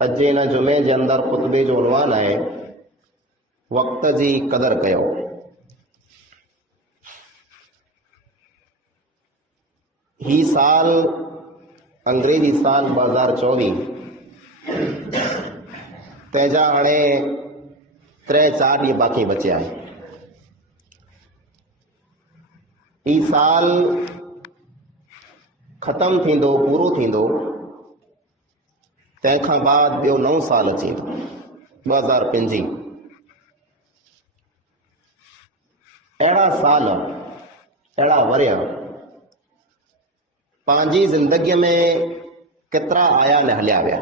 अॼु हिन जुमे जे अंदरि ख़ुतबे जो उनवान आहे वक़्त जी क़दर कयो। ही साल अंग्रेजी साल 2024 तंहिंजा हाणे 3-4 ॾींहं बाक़ी बचिया आहिनि। ही साल ख़त्म थींदो, पूरो थींदो, तंहिंखां बाद ॿियो नओं साल अचे थो 2025। अहिड़ा साल, अहिड़ा वरिया पंहिंजी ज़िंदगीअ में केतिरा आया न हलिया विया,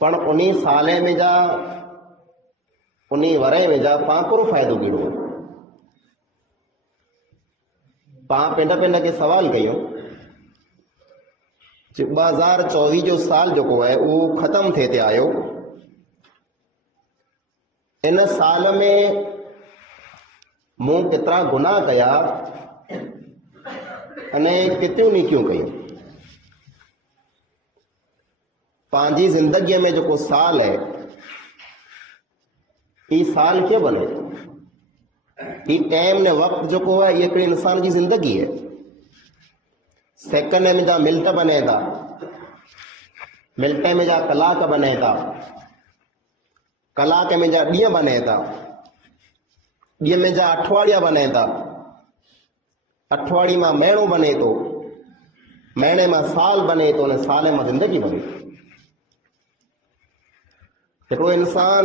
पण उन साले में जा, उन वरे में जा पाण पूरो फ़ाइदो गिणो। पाण पिंड खे सवाल कयूं 2024 जो साल जेको आहे उहो ख़त्म थिए ते आयो। इन साल में मूं केतिरा गुनाह कया अने केतिरियूं नेकियूं कयूं। पंहिंजी ज़िंदगीअ में जेको साल है, ई साल कीअं बने? ही टाइम ने वक़्त जेको आहे, ये हिकिड़े इंसान जी ज़िंदगी है। सेकंड में जा मिनट बने था, मिनट में जा कलाक बने था, कलाक में जा ॾींहं बने था, ॾींहं में जा अठवाड़िया बने था, अठवाड़ी मां महीनो बने थो, महीने मां साल बने थो, ने साल मां ज़िंदगी बने थी। हिकिड़ो इंसान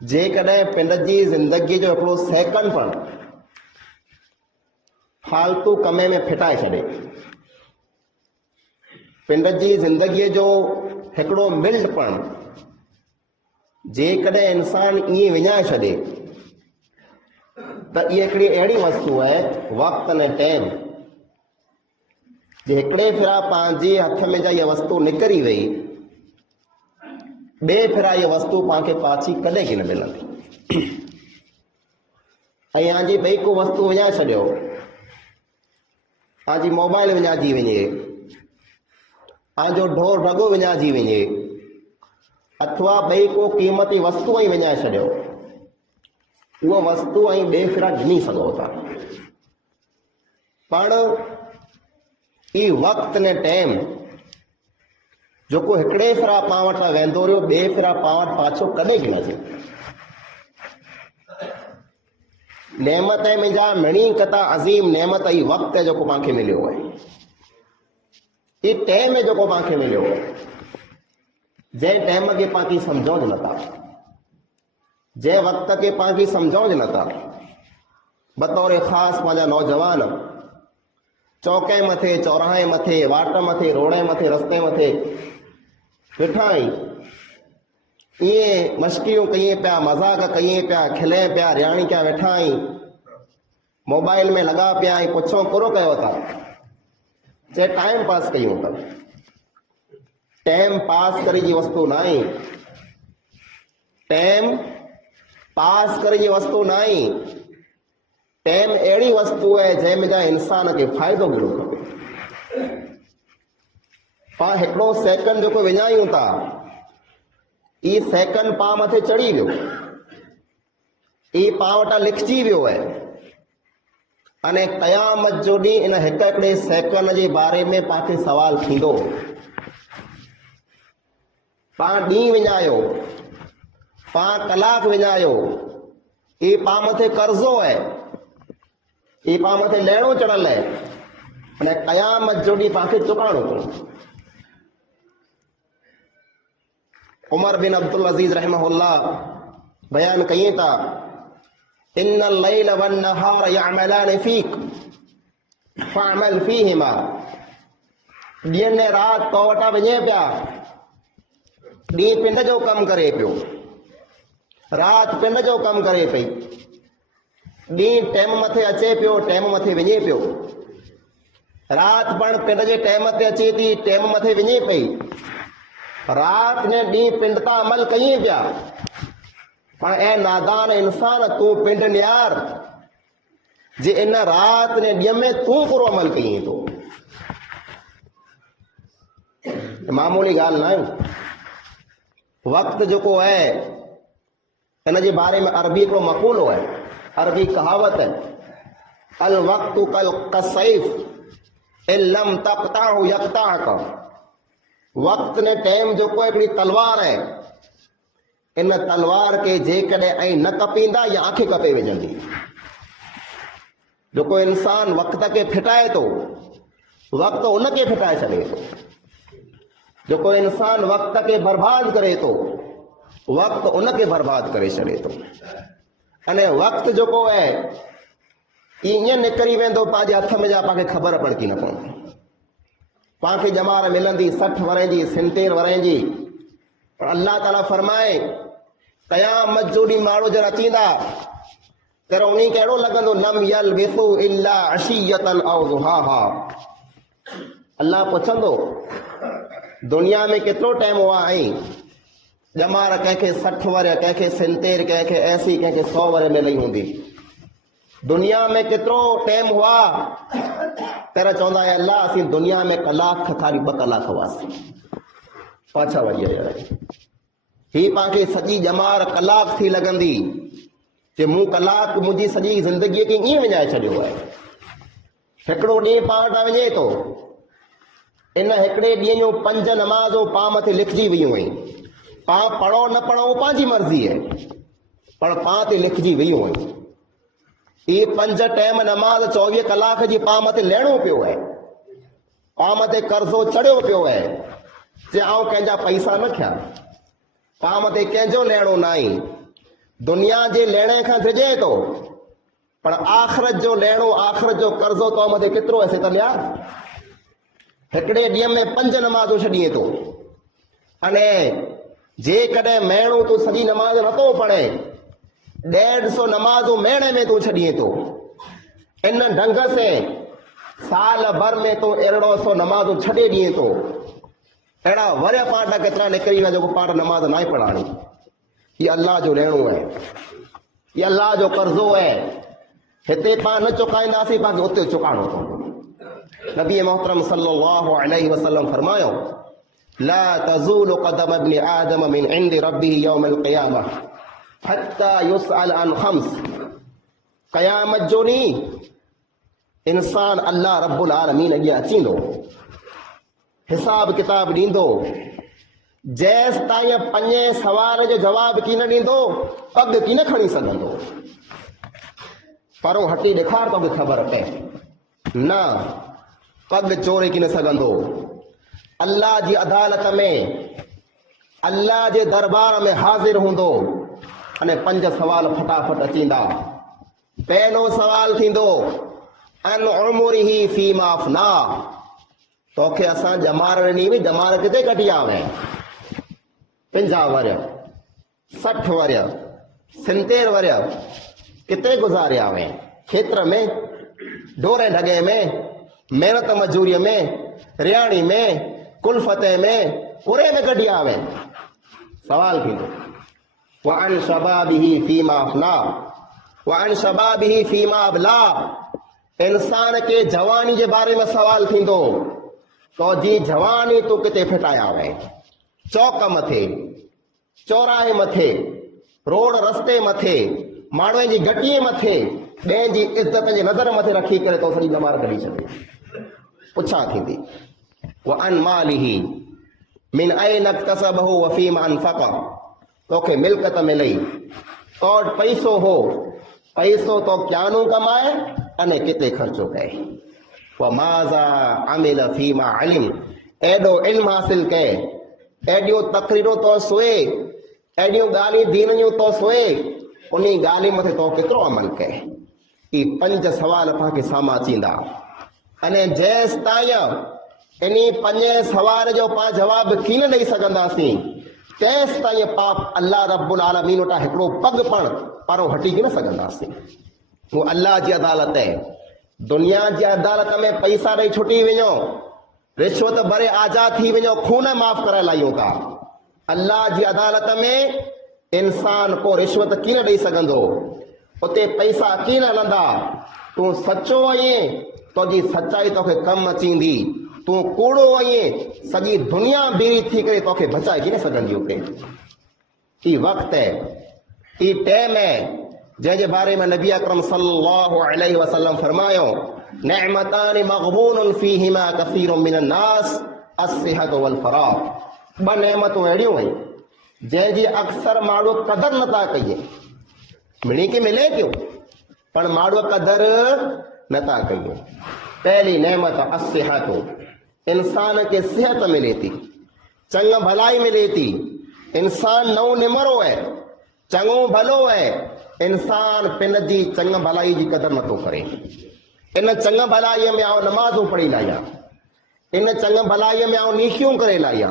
जेकॾहिं पंहिंजी ज़िंदगी जो हिकिड़ो सेकंड पण फालतू कमे में फिटाए छॾे, पंहिंजी ज़िंदगीअ जो हिकिड़ो मिनट पण जेकॾहिं इंसान ईअं विञाए छॾे त इहा हिकिड़ी अहिड़ी वस्तु आहे वक़्त ने टाइम, जे हिकिड़े फिरा पंहिंजे हथ में जा इहा वस्तु निकिरी वई, ॿिए फिरा इहा वस्तु पाण खे पाछी कॾहिं की न मिलंदी। ऐं आजी ॿई को वस्तु विञाए छॾियो, आजी मोबाइल विञाइजी वञे, आजो ढोर ढगो विञाइजी वञे, अथवा ॿई को क़ीमती वस्तु ई विञाए छॾियो, उहा वस्तु ऐं ॿिए फिरा गिनी सघो था। पण ई वक़्त ने टाइम जेको हिकिड़े फिरा पाण वटां वेंदो रहियो, ॿिए फिरा पाण वटि पाछो कॾहिं गिणजे। नेमत मुंहिंजा मिणी कता अज़ीम नेमत ई वक़्त जेको पाण खे मिलियो आहे, ई टाइम जेको पाण खे मिलियो आहे, जंहिं टाइम खे पाण खे सम्झूं नथा, जंहिं वक़्त खे पाण खे सम्झूं नथा। बतौर ख़ासि पंहिंजा नौजवान चौके मथे, चौराहे मथे, वाट मथे, रोडे मथे, रस्ते मथे वेठा आहीं, इएं मश्कियूं कईं पिया, मज़ाक कईं पिया, खिले पिया, रियाणी पिया वेठा आहीं, मोबाइल में लॻा पिया आहीं, पुछो पूरो कयो था, जे टाइम पास कयूं था। टाइम पास करे जी वस्तु न आहे, टाइम पास करे जी वस्तु न आहे। टाइम अहिड़ी वस्तु आहे जंहिंमें जा इंसान खे फ़ाइदो मिलो खपे। पाण हिकिड़ो सेकंड जेको विञायूं था, ई सेकंड पाण मथे चढ़ी वियो, ई पाण वटां लिखजी वियो आहे, अने क़यामत जो ॾींहुं इन हिक हिकिड़े सेकंड जे बारे में पाण खे सवाल थींदो। पाण ॾींहुं विञायो, पाण कलाक विञायो, ई पाण मथे कर्ज़ो आहे, ई पाण मथे लहिणो चढ़ल आहे, अने क़यामत जो ॾींहुं पाण खे चुकाइणो पवंदो। उमर बिन अब्दुल अज़ीज़ रहमहुल्लाह बयान कई था, इन्नल लैल वन नहार यअमलान फीक फअमल फीहिमा। ॾींहं ने राति तो वटां वञे पिया, ॾींहुं पिंड जो कमु करे पियो, राति पिंड जो कमु करे पई, ॾींहुं टाइम मथे अचे पियो, टाइम मथे वञे पियो, राति पण पिंड जे टाइम ते अचे थी, टाइम मथे वञे पई, रात ने ॾींहुं पिंड तां अमल कईं पिया। पण ऐं नादान इंसान, तूं पिंड नियार जे इन रात ने ॾींहं में तूं पूरो अमल कईं थो। मामूली ॻाल्हि न आहे। वक़्तु जेको आहे इन जे बारे में अरबी हिकिड़ो मक़ूलो आहे, अरबी कहावत है, अल वक़्तु कल कसैफ इन लम तक़ताहु यक़ताअक। वक़्त ने टाइम जेको हिकिड़ी तलवार आहे, इन तलवार खे जेकॾहिं ऐं न कपींदा या आंखें कपे विझंदी। जेको इंसान वक़्त खे फिटाए थो, वक़्तु उनखे फिटाए छॾे थो। जेको इंसान वक़्त खे बर्बाद करे थो, वक़्तु उनखे बर्बाद करे छॾे थो। अने वक़्तु जेको आहे ईअं निकिरी वेंदो पंहिंजे हथ में, जा पाण खे ख़बर पड़की न पवंदी। पाण खे ॼमार मिलंदी 60 वरे जी, 70 वरे जी, पर अल्लाह ताला फरमाए क़यामत जो ॾींहुं माण्हू जरा अचींदा त उन्हीं खे अहिड़ो लॻंदो लम यल्बिसू इल्ला अशियतन औ दुहाहा। अल्लाह पुछंदो दुनिया में केतिरो टाइम हुआ आई? ॼमार कंहिंखे 60 वरे, कंहिंखे 70, कंहिंखे 80, कंहिंखे 100 वरे मिली हूंदी। दुनिया में केतिरो टाइम हुआ? तर चवंदा अल्लाह असीं दुनिया में कलाक खाली 2 कलाक हुआसीं। पाछा वही ही पांखे सॼी ॼमार कलाक थी लॻंदी कि मूं कलाक मुंहिंजी सॼी ज़िंदगीअ खे ईअं विञाए छॾियो आहे। हिकिड़ो ॾींहुं पाण वटि वञे थो, इन हिकिड़े ॾींहं जूं 5 नमाज़ूं पाण मथे लिखजी वियूं आहिनि। पाण पढ़ो न पढ़ो उहो पंहिंजी मर्ज़ी आहे, पर पाण ते लिखजी वियूं आहिनि। इहे 5 टाइम नमाज़ 24 कलाक जी पाण मथे लहिणो पियो आहे। पाण मथे कर्ज़ो चढ़ियो पियो आहे जे आउं कंहिंजा पैसा न खिया। पाण मथे कंहिंजो लहिणो न आहे। दुनिया जे लहिणे खां ड्रिजे थो, पर आख़िरत जो लहिणो, आख़िरत जो कर्ज़ो तो मथे केतिरो आहे त यार। हिकिड़े ॾींहं में 5 नमाज़ूं छॾीए थो। अने जेकॾहिं महिनो तूं सॼी नमाज़ नथो पढ़े, 150 नमाज़ूं महीने में तूं छॾीए थो। इन ढंग से साल भर में तूं 150 नमाज़ूं छॾे ॾिए थो। अहिड़ा वरी पाण केतिरा निकिरी विया जेको पाण नमाज़ न आहे पढ़ाणी। ये अल्लाह जो लहिणो आहे, ये अल्लाह जो कर्ज़ो आहे। हिते पाण न चुकाईंदासीं, पाण उते चुकाइणो पवंदो। नबी मोहतरम सल्लल्लाहु अलैहि वसल्लम फरमायो ला तज़ूलु क़दम इब्न आदम मिन इंदि रब्बिही यौमल क़ियामह हत्ता युसअल अन खम्स। क़यामत जो ॾींहुं इंसान अल्लाह रब्बुल आलमीन अॻियां अचींदो, हिसाब किताब ॾींदो। जेसि ताईं 5 सवाल जो जवाब की न ॾींदो, पग की न खणी सघंदो। परो हटी ॾेखार तोखे ख़बर पए न, पग चोरे की न सघंदो। अल्लाह जी अदालत में, अल्लाह जे दरबार में हाज़िर हूंदो। अने 5 सवाल फटाफट अचींदा। पहलो सवाल थींदो अन उमरिही फीमा अफना। तोखे असां ॼमार ॾिनी हुई, ॼमार किथे कढी आवे? 50 वर, 60 वर, 70 वर किथे गुज़ारिया हुए? खेत्र में, ढोरे ढगे में, मेहनत मजूरीअ में, रियाणी में, कुलफते में, पूरे में कढी आवे। सवाल थींदो वअन शबाबिही फीमा अफना वअन शबाबिही फीमा अबला। इंसान के जवानी जे बारे में सवाल थींदो तो जी जवानी तू किथे फिटाया हुए? चौक मथे, चौराहे मथे, रोड रस्ते मथे, माण्हुनि जी गटीअ मथे, ॿियनि जी इज़त जे नज़र मथे रखी करे तो सॼी ॼमार कढी छॾे। पुछा थींदी वअन मालिही मिन ऐन इक्तसबहु व फीमा अनफ़क़। तोखे मिल्कत मिलई, तो वटि पैसो हो, पैसो तो क्यानो कमाए अने किथे ख़र्चो कए। व माज़ा अमिल फीमा इल्म। एॾो इल्म हासिल कए, एॾियूं तक़रीरूं तो सोए, एॾियूं ॻाल्हियूं दीन जूं तो सोए, उन ॻाल्हि मथे तो केतिरो अमल कए। ई 5 सवाल पाण खे साम्हूं अचींदा। अने जेसि ताईं इन 5 सवाल जो पाण जवाब की न ॾेई सघंदासीं, तेसि ताईं पाप अल्लाह रब्बुल आलमीन वटां हिकिड़ो पग परो हटी न सघंदासीं। वो अल्लाह जी अदालत है। दुनिया जी अदालत में पैसा ॾेई छुटी वञो, रिश्वत भरे आज़ाद थी वञो, खून माफ़ कराए लायूं था। अल्लाह जी अदालत में इंसान को रिश्वत की न ॾेई सघंदो, उते पैसा की न हलंदा। तूं सचो आहीं, तुंहिंजी सचाई तोखे कमु अचींदी। तू कूड़ो आहीं सॼी दुनिया बेड़ी थी करे तोखे बचाए न सघंदी उते। ई वक़्तु है, ई टाइम है जंहिंजे बारे में नबी अकरम सल्लल्लाहु अलैहि वसल्लम फरमायो नेमतान मग़बून फीहिमा कसीरुम मिनन नास अस्सिहत वल फराग़। ॿ नेमतूं अहिड़ियूं आहिनि जंहिंजी अक्सर माण्हू कदर नथा कजे। मिली के मिले क्यों पर माण्हू कदर नथा कजे। पहली नेमत अस्सिहत, इंसान के सेहत मिले थी, चंग भलाई मिले थी, इंसान नओ निमरो है, चङो भलो है। इंसान पिन जी चंग भलाई जी कदर नथो करे। इन चंग भलाई में आउं नमाज़ूं पढ़ी लाहियां, इन चंग भलाई में आउं नीकियूं करे लाहियां,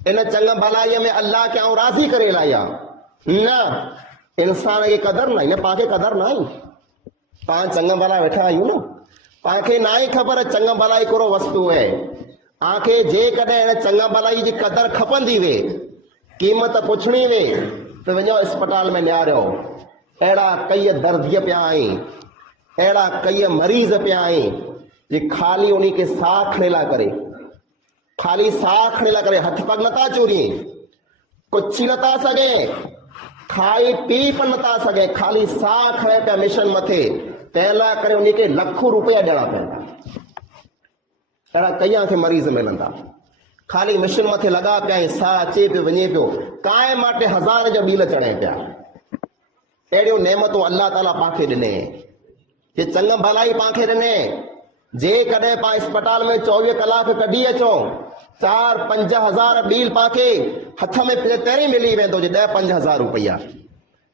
इन चंग भलाई में अल्लाह के आउं राज़ी करे लाहियां। न, इंसान खे कदर न, इन पाण खे कदर न आहे। पाण चंग भला वेठा आहियूं न, पाण खे न आहे ख़बर चंग भलाई कहिड़ो वस्तु है। आंखे जेकॾहिं हिन चंग भलाई जी कदर खपंदी वे, क़ीमत पुछणी वे, त वञो अस्पताल में निहारियो, अहिड़ा कई दर्दीअ पिया आहिनि, अहिड़ा कई मरीज़ पिया आहिनि जे ख़ाली उन्ही खे साह खणे लाइ करे, ख़ाली साह खणे लाइ करे हथ पग नथा चोरी, कुझु नथा सघे, खाई पी पण नथा सघे, ख़ाली साह खणे पिया मिशन मथे, तंहिं लाइ करे उन्ही खे लखों रुपया ॾियणा पवंदा। अहिड़ा कई खे मरीज़ मिलंदा, खाली मिशन मथे लॻा पिया आहिनि, साह अचे पियो वञे पियो, कांए माटे 1000 जा बिल चढ़े पिया। अहिड़ियूं नेमतूं अल्लाह ताला पांखे ॾिने, ये चंग भलाई पांखे ॾिने। जेकॾहिं पाण अस्पताल में 24 कलाक कढी अचो, 4-5 हज़ार बिल पांखे हथ में पहिरीं मिली वेंदो, जे 10-5 हज़ार रुपया।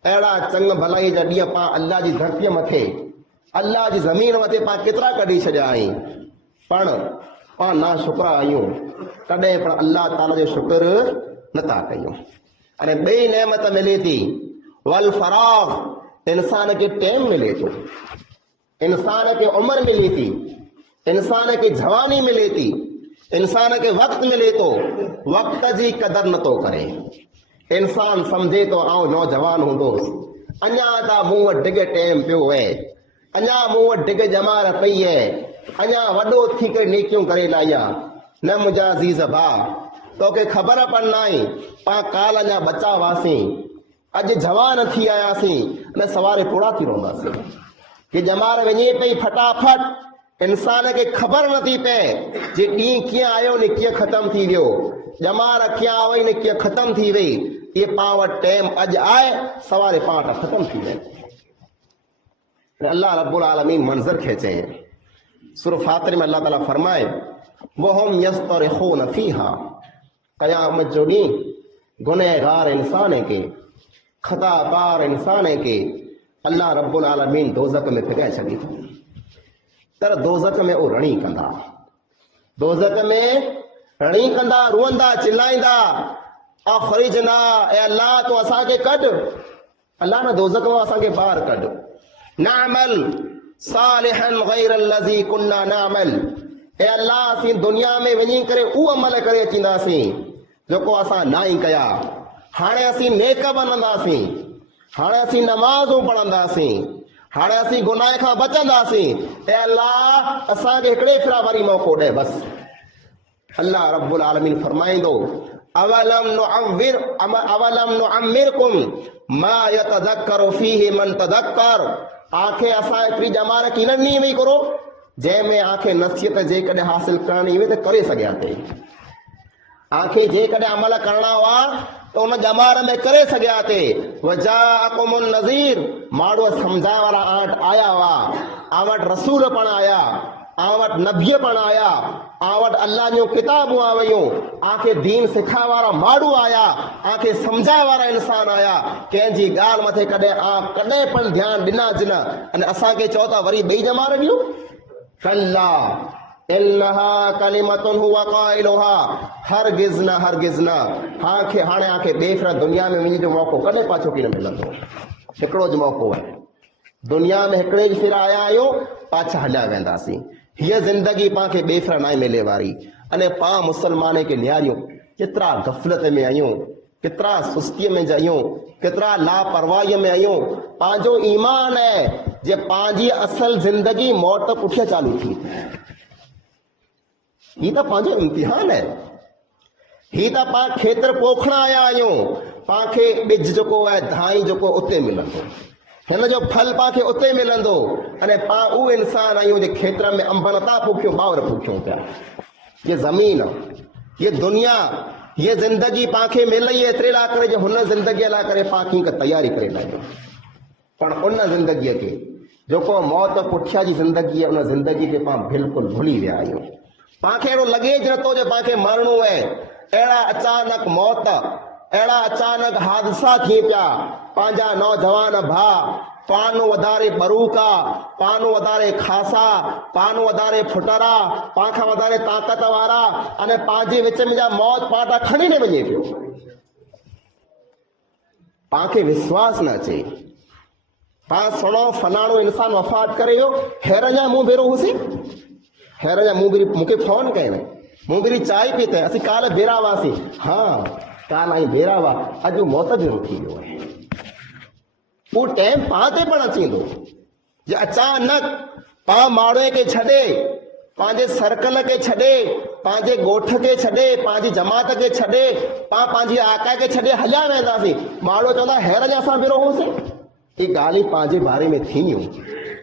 अहिड़ा चंग भलाई जा ॾींहं पाण अल्लाह जी धरतीअ मथे, अल्लाह जी ज़मीन मथे पाण केतिरा कढी छॾिया आहिनि, पण पाण ना शुक्रा आहियूं, तॾहिं पण अल्लाह ताला जो शुक्र नथा कयूं। अने ॿई नेमत मिले थी वल फराग़, इंसान के टाइम मिले थो, इंसान के उम्र मिले थी, इंसान के जवानी मिले थी, इंसान के वक्त मिले तो, वक्त जी कदर नथो करे। इंसान समझे तो आउं नौजवान हूंदुसि, अञा त मूं वटि ढिघ टाइम पियो है, अञा मूं वटि ढिघ जमार पई है, अञा वॾो थी करे नेकियूं करे लाहियां। न मुंहिंजा अज़ीज़ भाउ, तोखे ख़बर पण न आहे, पाण काल अञा बचा हुआसीं, अॼु जवान थी आयासीं, न सवारे पूरा थी रहंदासीं। कि जमार वञे पई फटाफट, इंसान खे ख़बर नथी पए जे ॾींहुं कीअं आयो ने कीअं ख़तम थी वियो, जमार कीअं आई ने कीअं ख़तम थी वई। ये पाण वटि टाइम अॼु आहे, सवारे पाण वटि ख़तम थी वञे। अल्लाह रब्बुल आलमीन मंज़र खे चए सूरह फातिर में, अल्लाह ताला फरमाए वहुम यस्तरिखून फीहा, क़यामत जो ॾींहुं गुनहगार इंसान के, खताकार इंसान के अल्लाह रब्बुल आलमीन दोज़ख में फिगाए छॾी थो। तर दोज़ख में वो रणी कंदा, दोज़ख में रणी कंदा, रोअंदा, चिल्लाईंदा, अख़रिजना, ए अल्लाह तो असांखे कढ, अल्लाह न दोज़ख में असांखे ॿाहिरि कढ, नअमल सालिहन गैर लज़ी कुन्ना नअमल, ए अल्लाह असीं दुनिया में वञी करे उहो अमल करे अचींदासीं जेको असां ना ई कया। हाणे असीं नेक बनंदासीं, हाणे असीं नमाज़ूं पढ़ंदासीं, हाणे असीं गुनाह खां बचंदासीं। ए अल्लाह असांखे हिकिड़े फेरा वरी मौक़ो ॾे बस। अल्लाह रब्बुल आलमीन फरमाईंदो अवलम नुअम्मिरकुम मा यतज़क्करु फीहि मन तज़क्कर, आंखे असां एतिरी जमार कीन ॾिनी हुई करो जंहिंमें आंखे नसीहत जेकॾहिं हासिल करणी हुई त करे सघिया थे, आंखे जेकॾहिं अमल करणा हुआ त उन जमार में करे सघिया थे। वजाअकुमुन नज़ीर, माण्हू सम्झाइण वारा आट आया हुआ, आ वटि रसूल पण आया, आ वटि नबी पण आया, आ वटि अल्लाह जूं किताबूं आ वयूं, आंखे दीन सिखाइण वारा माण्हू आया, आंखे सम्झाइण वारा इंसान आया। कंहिंजी ॻाल्हि मथे कॾहिं पण ध्यानु ॾिनासीं न, अने असांखे चओ था वरी ॿई जमार ॾियो। कल्ला इन्नहा कलिमतुन हुवा क़ाइलुहा, हरगिज़ न, हरगिज़ न। हाणे आंखे ॿिए फेरा दुनिया में वञण जो मौक़ो कॾहिं पाछो की न मिलंदो, हिकिड़ो ज मौक़ो आहे। दुनिया में हिकिड़े ज फेरा आया आहियूं, पाछा हलिया वेंदासीं। हीअ ज़िंदगी पाण खे ॿिए फेरा न मिले वारी। अने पाण मुसलमान खे निहारियूं, केतिरा गफ़लत में आहियूं, केतिरा सुस्तीअ में आहियूं, केतिरा लापरवाहीअ में आहियूं। पंहिंजो ईमान आहे जे पंहिंजी असल ज़िंदगी मौत पुठियां चालू थी, ही तो पांचो इम्तिहान है। ही तो पा खेतर पोखण आया आहियूं, पांखे ॿिज जेको आहे धाई जेको उते मिलंदो, हिन जो फल पांखे उते मिलंदो। अने पां उहे इंसान आहियूं जे खेत्र में अंब नथा पोखियूं, ॿावर पोखियूं पिया। ये ज़मीन, ये दुनिया, ये ज़िंदगी पांखे मिलई एतिरे लाइ करे जो हुन ज़िंदगीअ लाइ करे पां कीअं तयारी करे लाहियूं। पर उन ज़िंदगीअ खे जेको मौत पुठियां जी ज़िंदगी आहे, उन ज़िंदगी खे पां बिल्कुलु भुली विया आहियूं। पांखे अहिड़ो लॻे ज नथो जो पांखे मरणो आहे। अहिड़ा अचानक मौत, अहिड़ा अचानक हादसा थिए पिया। पंहिंजा नौजवान भाउ पानो वधारे बरूका, पानो वधारे खासा, पानो वधारे फुटरा, पाखां वधारे ताक़त वारा, अने पंहिंजे विच में जा मौत पाटा खणी न वञे पियो। पांखे विश्वास न अचे। पां सुणो फलाणो इंसान वफ़ात करे वियो, हैरन जा मूं भेरो हुसी, हैरन जा मूं भेरी मूंखे फोन कयो, मूं भेरी चांहि पी अथई, असीं काल्ह भेरा हुआसीं। हाँ काल्ह आई भेरा हुआ, अॼु मौत जो थी वियो आहे। वो टाइम पां ते पण अची वेंदो जे अचानक पां माण्हूअ खे छॾे, पंहिंजे सर्कल खे छॾे, पंहिंजे ॻोठ खे छॾे, पंहिंजी जमात खे छॾे, पां पंहिंजी आका खे छॾे हलिया वेंदासीं। माण्हू चवंदा हैर जा असां भेरो होसीं। ये ॻाल्हि पंहिंजे बारे में थींदियूं,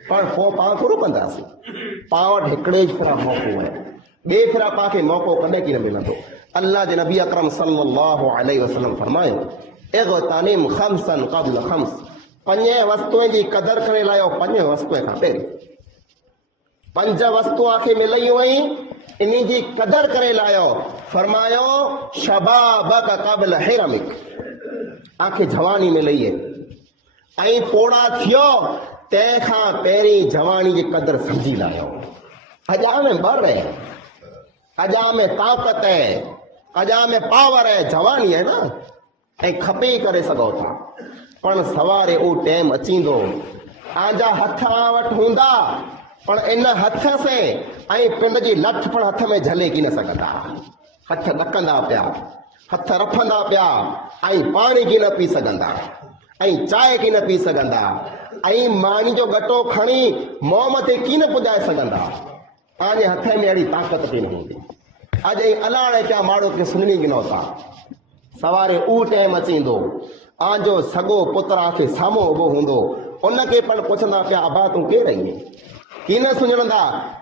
पर पोइ पां थोरो कंदासीं। पां वटि हिकिड़े ई फिरा मौक़ो आहे, ॿिए फिरा पांखे मौक़ो कॾहिं की न मिलंदो। अल्लाह जे नबी अकरम सल्लल्लाहु अलैहि वसल्लम फरमायो, इग़्तनिम खम्सन क़ब्ल खम्स, 5 वस्तुअ जी कदर करे लायो 5 वस्तुअ खां पहिरीं। 5 वस्तु आंखे मिलयूं आहिनि, इन जी कदर करे लायो। फरमायो शबाबक क़ब्ल हिरमिक, आंखे जवानी मिलई है ऐं पोड़ा थियो, तंहिंखां पहिरीं जवानी जी कदर समझी लायो। अजा में बर है, अजा में ताकत है, अजा में पावर है, जवानी है ना, ऐं खपे करे सघो था। पण सवारे उहो टाइम अचींदो, आजा हथ वटि हूंदा, पण इन हथ से ऐं पिंड जी लठ पण हथ में झले की न सघंदा। हथ ॾकंदा पिया, हथ रफंदा पिया, ऐं पाणी की न पी सघंदा, ऐं चांहि की न पी सघंदा, ऐं मानी जो गटो खणी मोम ते की न पुॼाए सघंदा। पंहिंजे हथ में अहिड़ी ताक़त की न हूंदी। अॼु अलाणे पिया माण्हू खे सुञणी गिनो था। सवारे उहो टाइम अचींदो, आंजो सॻो पुत्र आंखे साम्हूं उभो हूंदो, उनखे पण पुछंदा पिया अबा तूं केरु आहीं? की न सुञणंदा।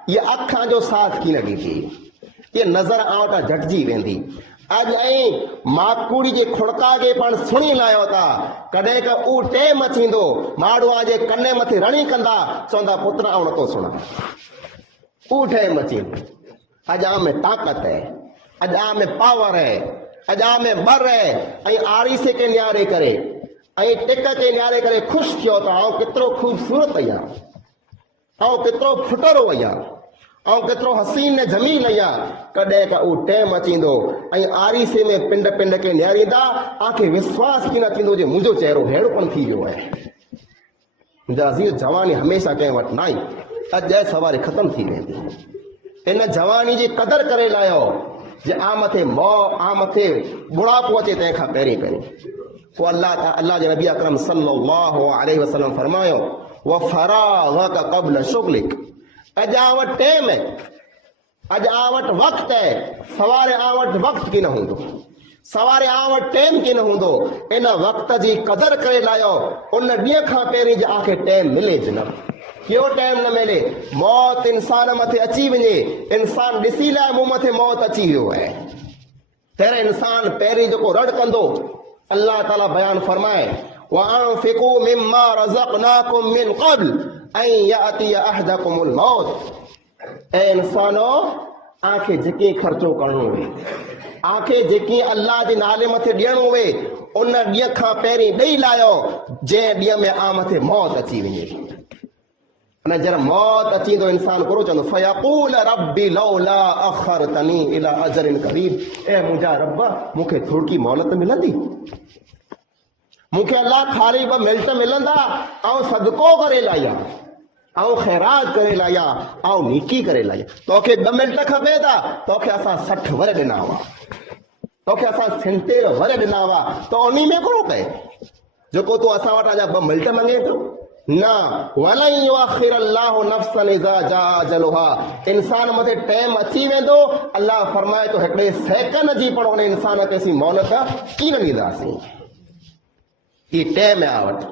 ये अखां जो साथ की न ॾींदी, ये नज़र आं वटां झटिजी वेंदी। अॼु ऐं माकूड़ी जे खुड़का खे पण सुणी लायो था। कॾहिं का उहो टाइम अचींदो, माण्हू आजे कन्ने मथे रणी कंदा, चवंदा पुत्र आउं नथो सुणां। उहो टाइम अचींदो। अॼु आं में ताक़त है, अॼु आं में पावर है, अजा में बर है, ऐं आरीसे के न्यारे करे, ऐं टिक के न्यारे करे ख़ुशि थियो त आउं केतिरो ख़ूबसूरत आहियां, आउं केतिरो फुटरो आहियां, आउं केतिरो हसीन ने जमील आहियां। कॾहिं का उहो टाइम अचींदो ऐं आरीसे में पिंड पिंड के न्यारींदा, आंखे विश्वास की न थींदो जे मुंहिंजो चहिरो अहिड़ो पण थी वियो आहे। मुंहिंजा अज़ीज़, जवानी हमेशह कंहिं वटि न आई, अॼु सवारे ख़तम थी वेंदी। इन जवानी जी कदर करे लायो जे आ मथे बुढ़ापो अचे तंहिंखां पहिरीं पहिरीं। पोइ अल्लाह जे नबी अकरम सल्लल्लाहु अलैहि वसल्लम फरमायो व फराग़क क़ब्ल शुग़लिक, अॼु आ वटि टाइम है, अॼु आ वटि वक़्तु है, सवारे आ वटि वक़्तु की न हूंदो, सवारे आ वटि टाइम की न हूंदो। इन वक़्त जी कदर करे लायो, उन ॾींहं खां पहिरीं जे आंखे टाइम मिले ज न। क्यों टाइम न मिले? मौत इंसान मथे अची वञे, इंसान ॾिसी लाइ मूं मथे मौत अची वियो है, तेरे इंसान पहिरीं जेको रड़ कंदो। अल्लाह ताला बयान फरमाए वअनफिकू मिम्मा रज़क़नाकुम मिन क़ब्ल अन यातिय अहदकुमुल मौत। ए इंसानो, आंखे जेके ख़र्चो करणो हुए, आंखे जेकी अल्लाह जे नाले मथे ॾियणो हुए, उन ॾींहं खां पहिरीं ॾेई लायो जंहिं ॾींहं में आ मथे मौत अची वञे। अने जॾहिं मौत अचींदो, इंसान करो चवंदो फयक़ूल रब्बी लौला अख़रतनी इला अजरिन करीब, ए मुंहिंजा रब मूंखे थोड़ी मोहलत मिलंदी, मूंखे अल्लाह खाली 2 मिंट मिलंदा, ऐं सदको करे लाया, ऐं ख़ैरात करे लाया, ऐं नीकी करे लाया। तोखे 2 मिंट खपे था, तोखे असां 60 वर ॾिना हुआ, तोखे असां 70 वर ॾिना हुआ, त उन्ही में कोन कए जेको तूं असां वटां जा 2 मिंट मंगे थो। ना वलन युअखिरल्लाहु नफ्सन इज़ा जाअ अजलुहा। इंसान मथे टाइम अची वेंदो, अल्लाह फरमाए तो हिकिड़े सेकंड जी पण उन इंसान खे असीं मोहलत कीन ॾींदासीं। ही टाइम आहे वटि,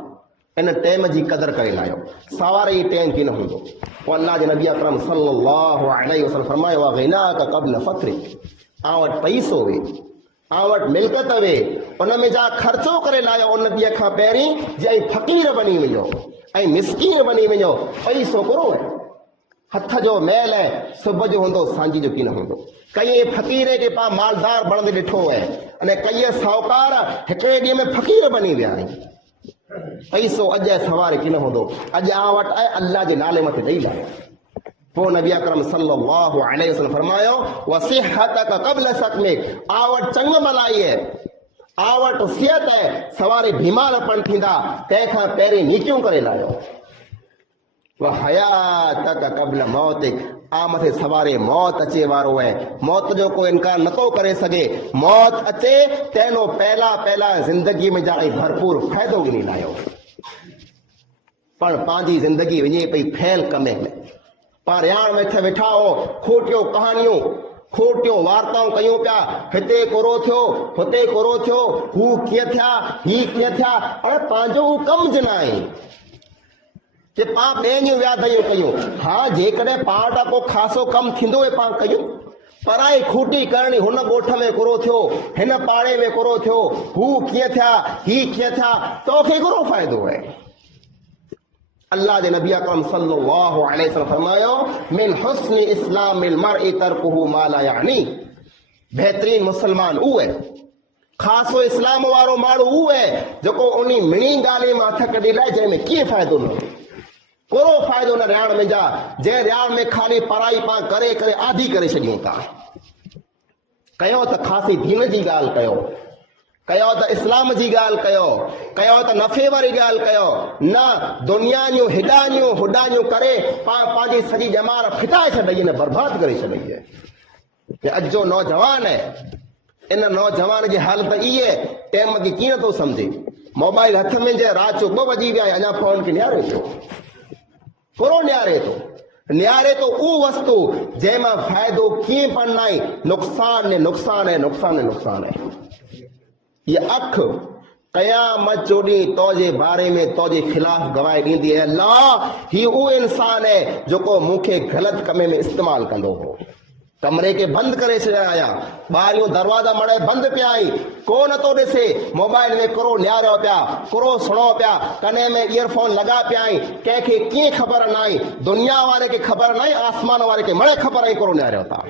इन टाइम जी कदर करे लायो। सवार ही टाइम कीन हूंदो। पोइ अल्लाह जे नबी अकरम सल्लल्लाहु अलैहि वसल्लम फरमायो वा गिनाक क़ब्ल फ़क्रिक, आं वटि पैसो वे, आं वटि मिल्कत वे, उन में जा ख़र्चो करे लायो उन ॾींहं खां पहिरीं जे फ़क़ीर बणी वञो ऐं मिस्कीन बणी वञो। पैसो करो हथ जो मैल है, सुबह जो हूंदो सांझी जो कीन हूंदो। कई फ़क़ीर खे पाण मालदार बणंदे ॾिठो आहे अने कई साहूकार हिकिड़े ॾींहं में फ़क़ीर बणी विया आहिनि। पैसो अॼु सवार कीन हूंदो, अॼु आं वटि आहे, अल्लाह जे नाले मथे ॾेई लायो। पोइ नबी अकरम सल्लल्लाहु अलैहि वसल्लम फरमायो वसिहतक क़ब्ल सकमिक, आं वटि चंग मलाई है, आं वटि सिहत है, सवारे बीमार पण थींदा, तंहिंखां पहिरीं निकियूं करे लायो। हयातक क़ब्ल मौतिक, आ मथे सवारे मौत अचे वारो है, मौत जो कोई इनकार नथो करे सघे। मौत अचे तंहिंनो पहला ज़िंदगी में जा भरपूर फ़ाइदो गिनी लायो। पण पंहिंजी ज़िंदगी वञे पई फैल कमे में, पाण रियाण वेठे वेठा हो, खोटियूं कहानियूं खोटियूं वार्ताऊं कयूं पिया, हिते कोरो थियो हुते कोरो थियो, हू कीअं थिया ही कीअं थिया, अरे पंहिंजो हू कमु ज न आहे कि पाण ॿियनि जूं व्याधियूं कयूं। हा जेकॾहिं पाण वटां को ख़ासो कमु थींदो आहे पाण कयूं, पराई खूटी करणी, हुन ॻोठ में कोरो थियो, हिन पाड़े में कोरो थियो, हू कीअं थिया ही कीअं थिया, तोखे घणो फ़ाइदो आहे। अल्लाह जे नबी अकरम सल्लल्लाहु अलैहि वसल्लम फरमायो मिन हुस्न इस्लामिल मर्इ तरकुहु मा ला यानी, बेहतरीन मुसलमान उहो आहे, ख़ासो इस्लाम वारो माण्हू उहो आहे जेको उन मिणी ॻाल्हि मां हथ कढी लाइ जंहिंमें कीअं फ़ाइदो न, कोरो फ़ाइदो न रियाण में जा, जंहिं रियाण में ख़ाली पढ़ाई पाण करे करे आधी करे छॾियूं था। कयो त ख़ासी दीन जी ॻाल्हि कयो, कयो त इस्लाम जी ॻाल्हि कयो, कयो त नफ़े वारी ॻाल्हि कयो, न दुनिया जूं हिॾाणियूं हुॾाणियूं करे पाण पंहिंजी सॼी ॼमार फिटाए छॾी न बर्बाद करे छॾी आहे। अॼु जो नौजवान है, इन नौजवान जी हालत इहे टाइम खे कीअं थो सम्झे, मोबाइल हथ में जे राति जो 2 बजी विया अञा फोन खे निहारे थो, कोरो निहारे थो उहो वस्तु जंहिंमां फ़ाइदो कीअं पण न आहे, नुक़सान ने नुक़सान है, नुक़सान ने नुक़सान है। ये अख क़यामत जो ॾींहुं तोजे बारे में तोजे ख़िलाफ़ गवाही ॾींदी है, अल्लाह ही उहो इंसान है जेको मूंखे ग़लति कमे में इस्तेमालु कंदो हो। कमरे के बंद करे छॾिया आहियां, ॿाहिरियों दरवाज़ा मड़े बंदि पिया आहिनि, को नथो ॾिसे, मोबाइल में कोरो निहारियो पिया, कोरो सुणो पिया, कने में ईयरफोन लॻा पिया आहिनि, कंहिंखे कीअं ख़बर न आहे, दुनिया वारे खे ख़बर न आहे, आसमान वारे खे मड़े ख़बर आहे, कोरो निहारियो था।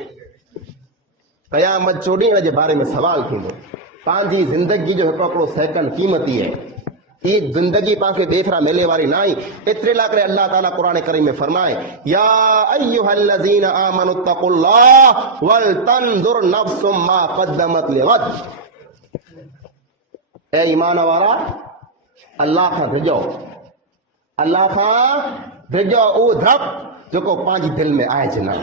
क़यामत जो ॾींहुं जे बारे में सवाल थींदो। पंहिंजी ज़िंदगी जो हिकिड़ो सेकंड क़ीमती है, ये जिंदगी पाके बेफरा मिले वाली नाई। इतने लाकर अल्लाह ताला कुरान करीम में फरमाए या अय्युहल्लज़ीना आमनुत्तकुल्लाह वल तंजुर नफ्सुम मा क़द्दमत लिगद। ए ईमान वारा अल्लाह का धिजो, अल्लाह का धिजो, वो धप जो पांजी दिल में आए जना।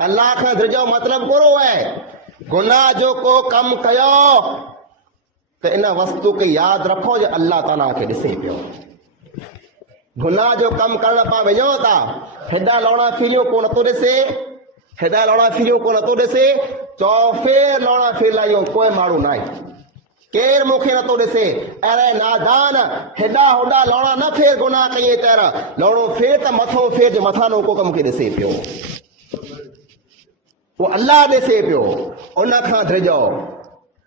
अल्लाह का धिजो मतलब करो है गुनाह जो को कम कयो तो इन वस्तु के याद रखो जो अल्लाह ताला के ॾिसे पियो। गुनाह जो कम करण पा वञो था, हेॾा लौड़ा फीलियूं को नथो ॾिसे, हेॾा लौड़ा फीलियूं को नथो ॾिसे, चौफेर लौड़ा फीलायूं कोई माण्हू न आहे, केर मूंखे नथो ॾिसे। अरे नादान, हेॾा होॾा लौड़ा न फेर गुनाह कई तरह, लौड़ो फेर त मथो फेर जो मथा नो को कम खे ॾिसे पियो, वो अल्लाह ॾिसे पियो। उन खां धिजो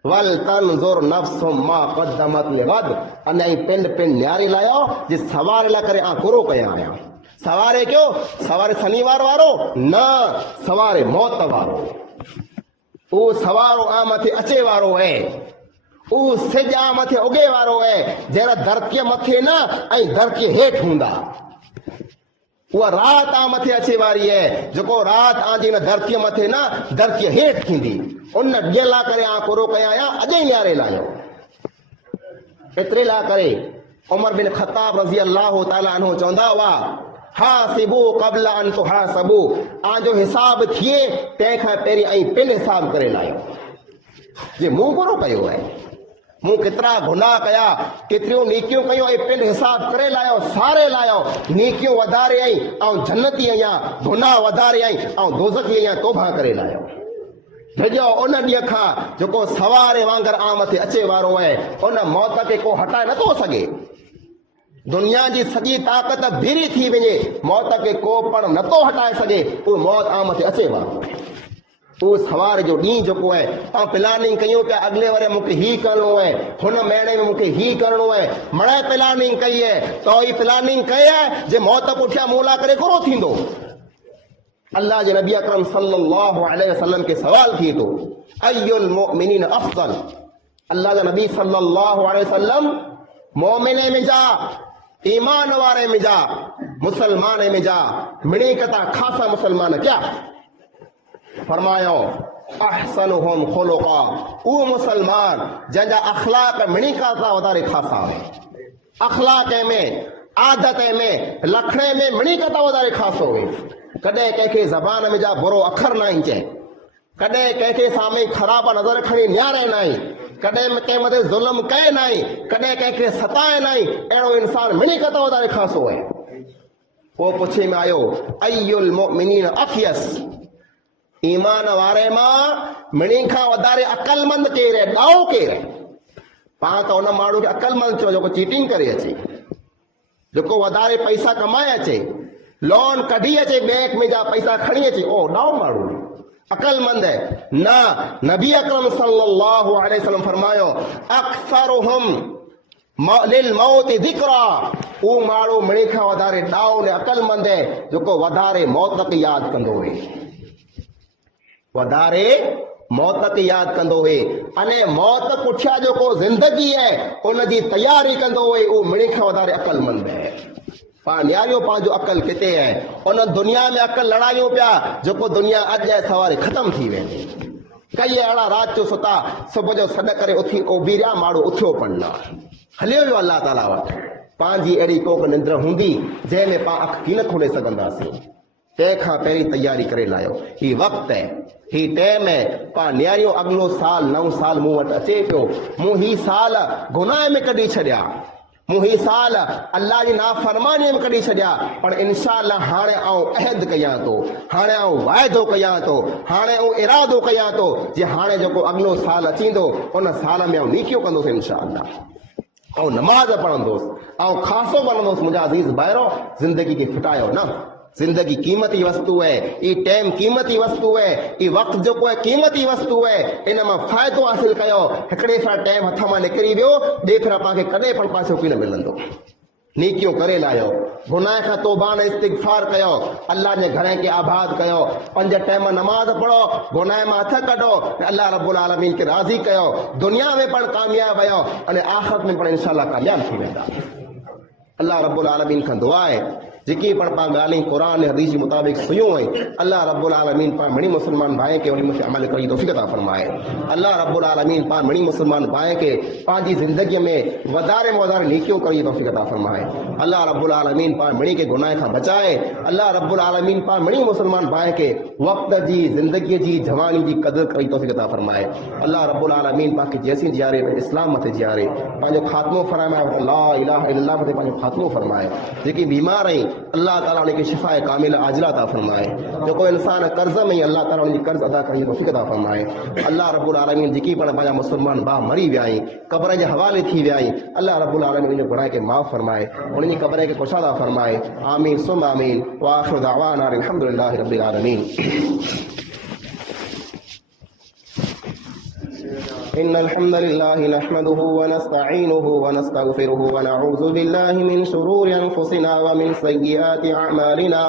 वल तंजुर नफ्सुम मा क़द्दमत लिगद। अने पिंड पिंड न्यारी लायो जे सवारे ला करे आ कोरो कया आया। सवारे क्यों? सवारे शनिवार वारो न, सवारे मौत वारो। वो सवारो आ मथे अचे वारो है, वो सिज आ मथे उगे वारो है, जरा धरती मथे न ऐं धरती हेठ हुंदा। वो रात आ मथे अचे वारी है, जो रात आंदी न धरती मथे न धरती हेठ थींदी। उन ॾींहं ला करे आ कोरो कया आया, अॼु न्यारे लायो। एतिरे ला करे उमर बिन ख़त्ताब रज़ी अल्लाह ताला अन्हु चवंदा हुआ हासिबू क़ब्ल अन तुहासबू, आजो हिसाब थिए तंहिंखां पहिरीं ऐं पिन हिसाब करे लायो। जे मूं कोरो कयो है, मूं केतिरा गुनाह कया, केतिरियूं नेकियूं कयूं ऐं पिन हिसाब करे लायो, सारे लायो, नेकियूं वधारे आई ऐं जन्नती आहियां, गुनाह वधारे आई ऐं दोज़खी आहियां, तौबा करे लायो। वेझो उन ॾींहं खां जेको सवारे वांगुरु आम ते अचे वारो आहे, उन मौत खे को हटाए नथो सघे। दुनिया जी सॼी ताक़त बीरी थी वञे, मौत खे को पण नथो हटाए सघे। उहो मौत आम ते अचे वारो आहे। उहो सवार जो ॾींहुं जेको आहे, ऐं प्लानिंग कयूं पिया अॻिले वरे मूंखे ही करिणो आहे, हुन महीने में मूंखे ही करिणो आहे, मणे प्लानिंग कई आहे, तो ही प्लानिंग कई आहे जे मौत पुठियां मोला करे घणो थींदो। अल्लाह जे नबी अकरम सल्लल्लाहु अलैहि वसल्लम के सवाल थिए थो, अय्युल मुमिनीन अफज़ल। अल्लाह जा नबी सल्लल्लाहु अलैहि वसल्लम मोमिने में जा, ईमान वारे में जा, मुसलमान में जा, मिणी कता खासा मुसलमान क्या? फरमायो अहसनुहुम खुलुक़ा, वो मुसलमान जंहिंजा अखलाक मिणी कता वधारे खासा आहे। अखलाक में, आदत में, लखणे में मिणी कता वधारे खासो आहे। कॾहिं कंहिंखे ज़बान में जा बुरो अखर न आहिनि चए, कॾहिं कंहिंखे साम्हूं ख़राब नज़र खणी निहारे न आई, कॾहिं कंहिं मथे ज़ुल्म कए न आई, कॾहिं कंहिंखे सताए न आई, अहिड़ो इंसान मिणी कता वधारे खासो आहे। पोइ पुछे में आयो अय्युल मुमिनीन अखयस, ईमान वारे मां मिणी खां वधारे अक़लमंद केरु आहे, ॾाओ केरु आहे? पाण त उन माण्हू खे अक़लमंद चओ जेको चीटिंग करे अचे, जेको वधारे पैसा कमाए अचे, लोन कढी अचे, बैंक में जा पैसा खणी अचे, ओ ॾाओ माण्हू अक़लमंद है ना। नबी अकरम सल्लल्लाहु अलैहि वसल्लम फरमायो अक्सरुहुम लिल मौत ज़िक्रा, वो माण्हू मिणी खां वधारे ॾाओ ने अक़लमंद है जेको वधारे मौत खे यादि कंदो हुए, वधारे मौत खे यादि कंदो हुए। अने मौत पुठियां जेको ज़िंदगी है उनजी तयारी कंदो हुए, उहो मिणी खां वधारे अक़लमंद है। पाण नियारियो पंहिंजो अकल किथे आहे, उन दुनिया में अकल लड़ायूं पिया जेको दुनिया अॼु ऐं सवारे ख़तम थी वेंदी। कई अहिड़ा राति जो सुता, सुबुह जो सॾ करे उथी ओबीरिया माण्हू उथियो पण न, हलियो वियो अलाह ताला वटि। पंहिंजी अहिड़ी कोक निंद्र हूंदी जंहिंमें पाण अखि कीन खोले सघंदासीं। तंहिंखां पहिरीं तयारी करे लायो, ही वक़्तु आहे, ही टाइम है। पाण नियारियो अॻिलो साल नओं साल मूं वटि अचे पियो, मूं ही साल गुनाह में कढी छॾिया, मूं ही साल अल्लाह जी नाफ़रमानीअ में कढी छॾिया, पर इंशाअल्लाह हाणे आऊं अहद कयां थो, हाणे आऊं वाइदो कयां थो, हाणे आऊं इरादो कयां थो जे हाणे जेको अॻिलो साल अचींदो उन साल में आऊं नेकियूं कंदुसि इंशाअल्लाह, आऊं नमाज़ पढ़ंदुसि, आऊं खासो बनंदुसि। मुंहिंजा अज़ीज़ भाइरो, ज़िंदगी खे फिटायो न, जिंदगी कीमती वस्तु है, ये टाइम कीमती वस्तु है, ये वक्त जो है कीमती वस्तु है। इन में फायदो हासिल कयो, हिकड़े सां टाइम हथ में निकरी वियो, देखरा पाके कदे पण पासो की न मिलंदो। नेकियों करे लायो, गुनाह का तौबा ने इस्तिगफार कयो, अल्लाह ने घर के आबाद कयो, 5 टाइम नमाज पढ़ो, गुनाह में हथ कढो, अल्लाह रब्बुल आलमीन के राजी कयो, दुनिया में पण कामयाब आयो अने आखिरत में पण इंशाअल्लाह कामयाब थी वेंदा। अल्लाह रब्बुल आलमीन का दुआ है जेकी पण पाण ॻाल्हियूं क़ुरान ऐं हदीस जे मुताबिक़ सुयूं आहिनि, अल्लाह रब्बुल आलमीन पाण मणी मुसलमान भाई के उन में अमल करी तौफ़ीक़ अता फरमाए। अल्लाह रब्बुल आलमीन पाण मणी मुसलमान भाई के पंहिंजी ज़िंदगी में वधारे में वधारे नेकियूं करी तौफ़ीक़ अता फरमाए। अल्लाह रब्बुल आलमीन पाण मणी के गुनाह खां बचाए। अल्लाह रब्बुल आलमीन पाण मणी मुसलमान भाई के वक़्त जी, ज़िंदगी जी, जवानी जी कदर करी तौफ़ीक़ अता फरमाए। अल्लाह रब्बुल आलमीन पाण खे जैसी जियारे इस्लाम मथे जियारे पंहिंजो ख़ात्मो फरमाए, ला इलाहा इल्लल्लाह मथे पंहिंजो ख़ात्मो फरमाए। जेकी बीमार आहिनि अल्लाह ताला उनके शिफाए कामिल आजिला अता फरमाए। जो कोई इंसान कर्ज में अल्लाह ताला उनकी कर्ज अदा करने तौफ़ीक़ अता फरमाए। अल्लाह रब्बुल आलमीन जेकी पण पंहिंजा मुसलमान भाउ मरी विया आहिनि, क़ब्र जे हवाले थी विया आहिनि, अल्लाह रब्बुल आलमीन उनजे गुनाह खे माफ़ फरमाए, उनजी क़ब्र खे कुशादा फरमाए। आमीन सुम आमीन। व आखिरु दअवाना अल्हम्दुलिल्लाहि रब्बिल आलमीन। इन्नल हम्दुलिल्लाहि नहमदुहु व नस्तईनुहु व नस्तगफिरुहु व नऊज़ु बिल्लाहि मिन शुरूरि अनफुसिना व मिन सय्यिआति अअमालिना।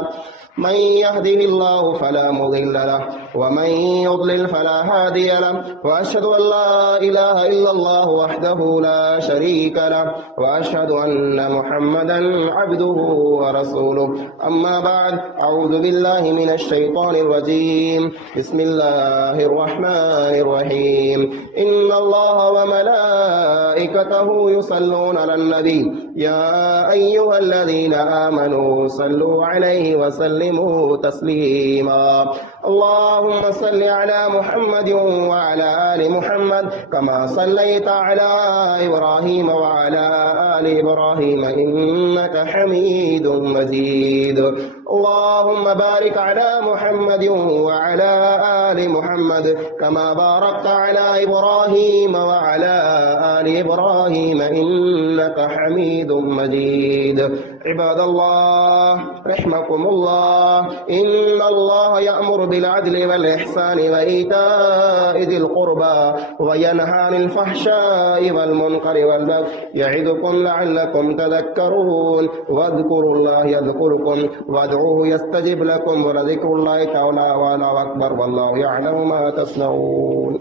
मन यहदिहिल्लाहु फला मुदिल्ल लहु व मन युद्लिल फला हादिय लहु व अशहदु अन ला इलाहा इल्लल्लाहु वहदहु ला शरीका लहु व अशहदु अन्न मुहम्मदन अब्दुहु व रसूलुहु। अम्मा बाद, अऊज़ु बिल्लाहि मिनश शैतानिर रजीम। बिस्मिल्लाहिर रहमानिर रहीम। इन्नल्लाहा व मलाइकतहु युसल्लूना अलन नबी يا أيها الذين آمنوا صلوا عليه وسلموا تسليما. اللهم صل على محمد وعلى آل محمد كما صليت على إبراهيم وعلى آل إبراهيم إنك حميد مجيد. اللهم بارك على محمد وعلى آل محمد كما باركت على إبراهيم وعلى آل إبراهيم إنك حميد مجيد. عباد الله رحمكم الله، إن الله يأمر بالعدل والإحسان وإيتاء ذي القربى وينهى عن الفحشاء والمنكر والبغي يعظكم لعلكم تذكرون. واذكروا الله يذكركم وادعوه يستجب لكم ولذكر الله تعالى وعلا أكبر والله يعلم ما تصنعون.